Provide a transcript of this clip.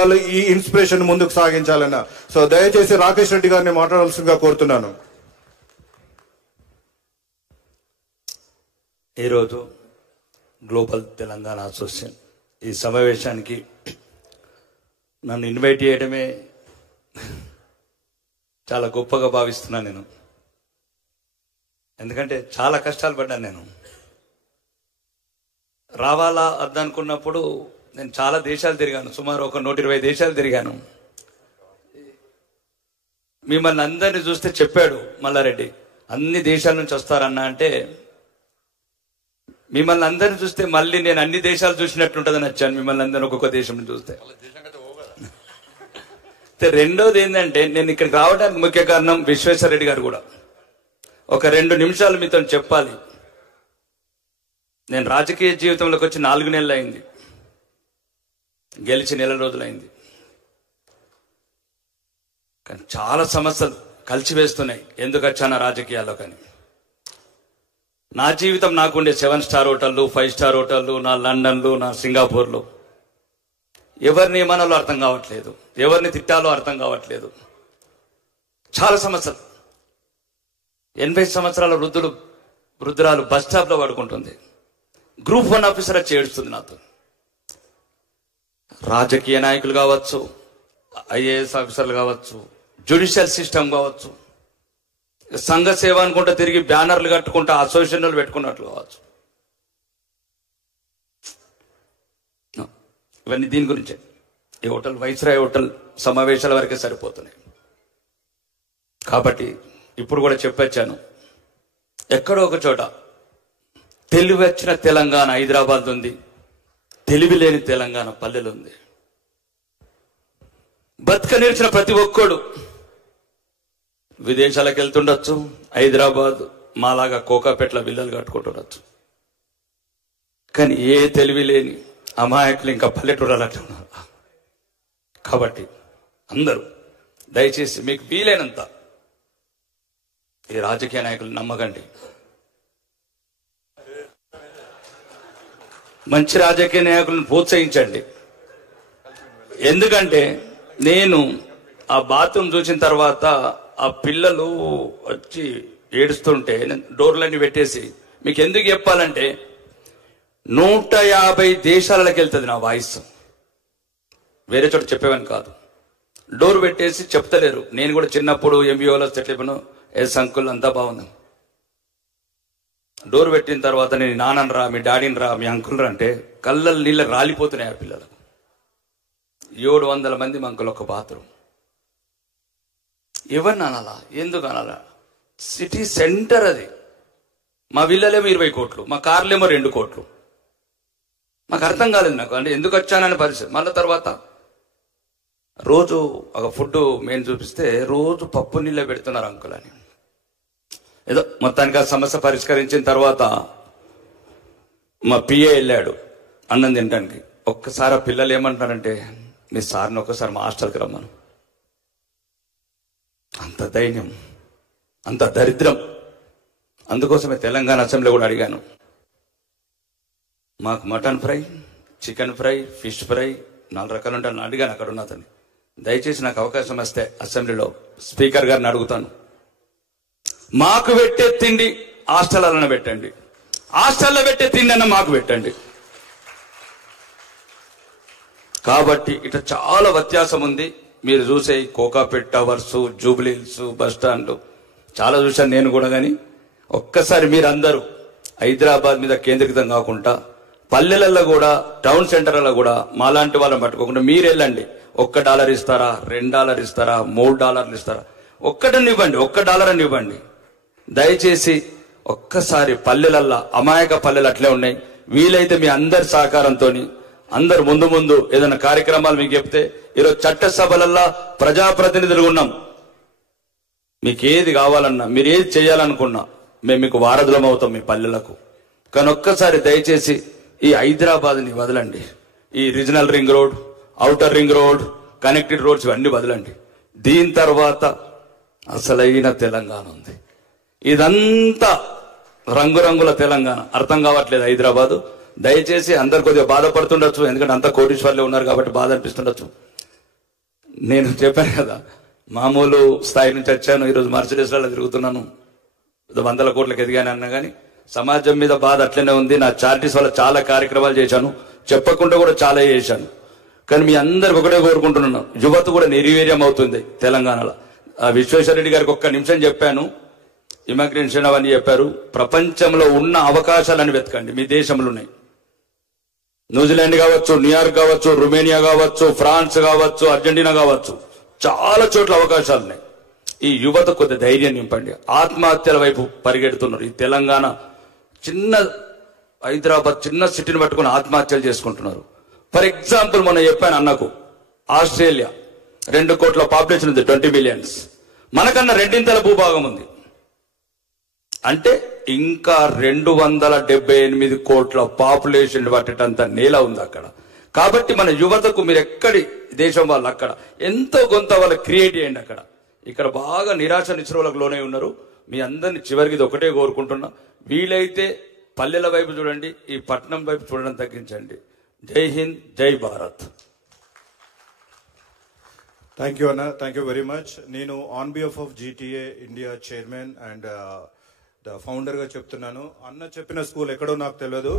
వాళ్ళు ఈ ఇన్స్పిరేషన్ ముందుకు సాగించాలన్న. సో దయచేసి రాకేష్ రెడ్డి గారిని మాట్లాడాల్సిందిగా కోరుతున్నాను. ఈరోజు గ్లోబల్ తెలంగాణ అసోసియేషన్ ఈ సమావేశానికి నన్ను ఇన్వైట్ చేయడమే చాలా గొప్పగా భావిస్తున్నాను నేను. ఎందుకంటే చాలా కష్టాలు పడ్డాను నేను. రావాలా అద్దనుకున్నప్పుడు నేను చాలా దేశాలు తిరిగాను, సుమారు ఒక 120 దేశాలు తిరిగాను. మిమ్మల్ని అందరినీ చూస్తే చెప్పాడు మల్లారెడ్డి, అన్ని దేశాల నుంచి వస్తారన్నా అంటే మిమ్మల్ని అందరిని చూస్తే మళ్ళీ నేను అన్ని దేశాలు చూసినట్టుంటుందని వచ్చాను. మిమ్మల్ని అందరినీ ఒక్కొక్క దేశం నుంచి చూస్తే. రెండోది ఏంటంటే, నేను ఇక్కడికి రావడానికి ముఖ్య కారణం విశ్వేశ్వర రెడ్డి గారు కూడా. ఒక 2 నిమిషాలు మీతో చెప్పాలి. నేను రాజకీయ జీవితంలోకి వచ్చి 4 నెలలు అయింది, గెలిచి నెల రోజులైంది. కానీ చాలా సమస్యలు కలిసివేస్తున్నాయి ఎందుకు వచ్చానా రాజకీయాల్లో. కానీ నా జీవితం నాకుండే 7 స్టార్ హోటళ్ళు, 5 స్టార్ హోటళ్ళు, నా లండన్లు, నా సింగపూర్లు. ఎవరిని ఏమనాలో అర్థం కావట్లేదు, ఎవరిని తిట్టాలో అర్థం కావట్లేదు. చాలా సమస్యలు. 80 సంవత్సరాల వృద్ధురాలు బస్ స్టాప్ లో పడుకుంటుంది. గ్రూప్ 1 ఆఫీసర్ వచ్చి ఏడుస్తుంది నాతో. రాజకీయ నాయకులు కావచ్చు, ఐఏఎస్ ఆఫీసర్లు కావచ్చు, జ్యుడిషియల్ సిస్టమ్ కావచ్చు, సంఘ సేవ అనుకుంటా తిరిగి బ్యానర్లు కట్టుకుంటా అసోసియేషన్లు పెట్టుకున్నట్లు కావచ్చు. ఇవన్నీ దీని గురించే. ఈ హోటల్ వైస్రాయ్ హోటల్ సమావేశాల వరకే సరిపోతున్నాయి. కాబట్టి ఇప్పుడు కూడా చెప్పొచ్చాను, ఎక్కడో ఒక చోట తెలివి వచ్చిన తెలంగాణ హైదరాబాద్ ఉంది, తెలివి లేని తెలంగాణ పల్లెలు ఉంది. బతుక నేర్చిన ప్రతి ఒక్కడు విదేశాలకు వెళ్తుండొచ్చు, హైదరాబాద్ మాలాగా కోకాపేట్ల విల్లలు కట్టుకుంటుండొచ్చు. కానీ ఏ తెలివి లేని అమాయకులు ఇంకా పల్లెటూరాలు అట్లా ఉన్నారు. కాబట్టి అందరూ దయచేసి మీకు వీలైనంత ఈ రాజకీయ నాయకులు నమ్మకండి. మంచి రాజకీయ నాయకులను ప్రోత్సహించండి. ఎందుకంటే నేను ఆ బాత్రూమ్ చూసిన తర్వాత ఆ పిల్లలు వచ్చి ఏడుస్తుంటే డోర్లన్నీ పెట్టేసి, మీకు ఎందుకు చెప్పాలంటే 150 దేశాలకు వెళ్తుంది నా వాయిస్. వేరే చోట చెప్పేవని కాదు. డోర్ పెట్టేసి చెప్తలేరు. నేను కూడా చిన్నప్పుడు ఎంబీఓలో చెప్పాను, ఎస్ అంకుల్ అంతా బాగుంది. డోర్ పెట్టిన తర్వాత నేను నాన్నని రా, మీ డాడీని రా, మీ అంకుల్ రా అంటే కళ్ళల్లో నీళ్ళు రాలిపోతున్నాయి ఆ పిల్లలకు. 700 మంది అంకుల్ ఒక బాత్రూమ్. ఎవరిని అనాలా, ఎందుకు అనాలా? సిటీ సెంటర్ అది. మా విల్లలేమో 20 కోట్లు, మా కార్లేమో 2 కోట్లు. మాకు అర్థం కాలేదు నాకు, అంటే ఎందుకు వచ్చానని పరిస్థితి. మళ్ళీ తర్వాత రోజు ఒక ఫుడ్ మేము చూపిస్తే రోజు పప్పు నీళ్ళే పెడుతున్నారు అంకుల్ అని. ఏదో మొత్తానికి ఆ సమస్య పరిష్కరించిన తర్వాత మా పిఏ వెళ్ళాడు అన్నం తినడానికి. ఒక్కసారి ఆ పిల్లలు ఏమంటున్నారంటే, మీ సార్ని ఒక్కసారి మా హాస్టల్కి రమ్మను. అంత దైన్యం, అంత దరిద్రం. అందుకోసమే తెలంగాణ అసెంబ్లీ కూడా అడిగాను, మాకు mutton fry, chicken fry, fish fry 4 రకాలు ఉంటాను అడిగాను అక్కడ ఉన్నతని. దయచేసి నాకు అవకాశం వస్తే అసెంబ్లీలో స్పీకర్ గారిని అడుగుతాను, మాకు పెట్టే తిండి హాస్టల్లో పెట్టండి, హాస్టల్లో పెట్టే తిండి అన్న మాకు పెట్టండి. కాబట్టి ఇట్లా చాలా వ్యత్యాసం ఉంది. మీరు చూసే కోకాపేట్ టవర్స్, జూబ్లీ హిల్స్, బస్ స్టాండ్లు చాలా చూశాను నేను కూడా. కానీ ఒక్కసారి మీరందరూ హైదరాబాద్ మీద కేంద్రీకృతం కాకుండా పల్లెలలో కూడా, టౌన్ సెంటర్లలో కూడా మాలాంటి వాళ్ళని పట్టుకోకుండా మీరు వెళ్ళండి. $1 ఇస్తారా, $2 ఇస్తారా, $3 ఇస్తారా, ఒక్కటని ఇవ్వండి, $1 అని ఇవ్వండి. దయచేసి ఒక్కసారి పల్లెలల్లా, అమాయక పల్లెలు అట్లే ఉన్నాయి. వీలైతే మీ అందరి సహకారంతో అందరు ముందు ఏదైనా కార్యక్రమాలు మీకు చెప్తే, ఈరోజు చట్టసభలల్లా ప్రజాప్రతినిధులు ఉన్నాం. మీకు ఏది కావాలన్నా, మీరు ఏది చేయాలనుకున్నా మేము మీకు వారధులం అవుతాం మీ పల్లెలకు. కానీ ఒక్కసారి దయచేసి ఈ హైదరాబాద్ని వదలండి. ఈ regional ring road, outer ring road, connected roads ఇవన్నీ వదలండి. దీని తర్వాత అసలైన తెలంగాణ ఉంది. ఇదంతా రంగురంగుల తెలంగాణ. అర్థం కావట్లేదు హైదరాబాదు. దయచేసి అందరు కొద్దిగా బాధపడుతుండొచ్చు, ఎందుకంటే అంత కోటీశ్వర్లే ఉన్నారు కాబట్టి బాధ అనిపిస్తుండొచ్చు. నేను చెప్పాను కదా, మామూలు స్థాయి నుంచి వచ్చాను, ఈరోజు మర్సిడీస్లలో తిరుగుతున్నాను, 100 కోట్లకు ఎదిగాను అన్నా కానీ సమాజం మీద బాధ అట్లనే ఉంది. నా చారిటీస్ వల్ల చాలా కార్యక్రమాలు చేశాను, చెప్పకుండా కూడా చాలా చేశాను. కానీ మీ అందరికి ఒకటే కోరుకుంటున్నాను, యువత కూడా నిర్వీర్యం అవుతుంది తెలంగాణలో. విశ్వేశ్వరరెడ్డి గారికి ఒక్క నిమిషం చెప్పాను, ఇమిగ్రేషన్ అవన్నీ చెప్పారు. ప్రపంచంలో ఉన్న అవకాశాలని వెతకండి, మీ దేశంలో ఉన్నాయి. న్యూజిలాండ్ కావచ్చు, న్యూయార్క్ కావచ్చు, రొమేనియా కావచ్చు, ఫ్రాన్స్ కావచ్చు, అర్జెంటీనా కావచ్చు, చాలా చోట్ల అవకాశాలు ఉన్నాయి. ఈ యువత కొద్ది ధైర్యం నింపండి. ఆత్మహత్యల వైపు పరిగెడుతున్నారు. ఈ తెలంగాణ చిన్న హైదరాబాద్ చిన్న సిటీని పట్టుకుని ఆత్మహత్యలు చేసుకుంటున్నారు. ఫర్ ఎగ్జాంపుల్ మొన్న చెప్పాను అన్నకు, ఆస్ట్రేలియా 2 కోట్ల పాపులేషన్ ఉంది, 20 మిలియన్స్. మనకన్నా 2 భూభాగం ఉంది. అంటే ఇంకా 278 కోట్ల పాపులేషన్ పట్టేటంత నేల ఉంది అక్కడ. కాబట్టి మన యువతకు మీరు ఎక్కడి దేశం వాళ్ళు అక్కడ ఎంతో కొంత వాళ్ళు క్రియేట్ చేయండి. అక్కడ ఇక్కడ బాగా నిరాశ నిశ్చలకు లోనే ఉన్నారు. మీ అందరిని చివరికి ఇది ఒకటే కోరుకుంటున్నా, వీలైతే పల్లెల వైపు చూడండి, ఈ పట్టణం వైపు చూడడం తగ్గించండి. జై హింద్, జై భారత్. థ్యాంక్ యూ అన్న, థ్యాంక్ యూ వెరీ మచ్. నేను on behalf of GTA India chairman and the founder గా చెప్తున్నాను, అన్న చెప్పిన స్కూల్ ఎక్కడో నాకు తెలియదు.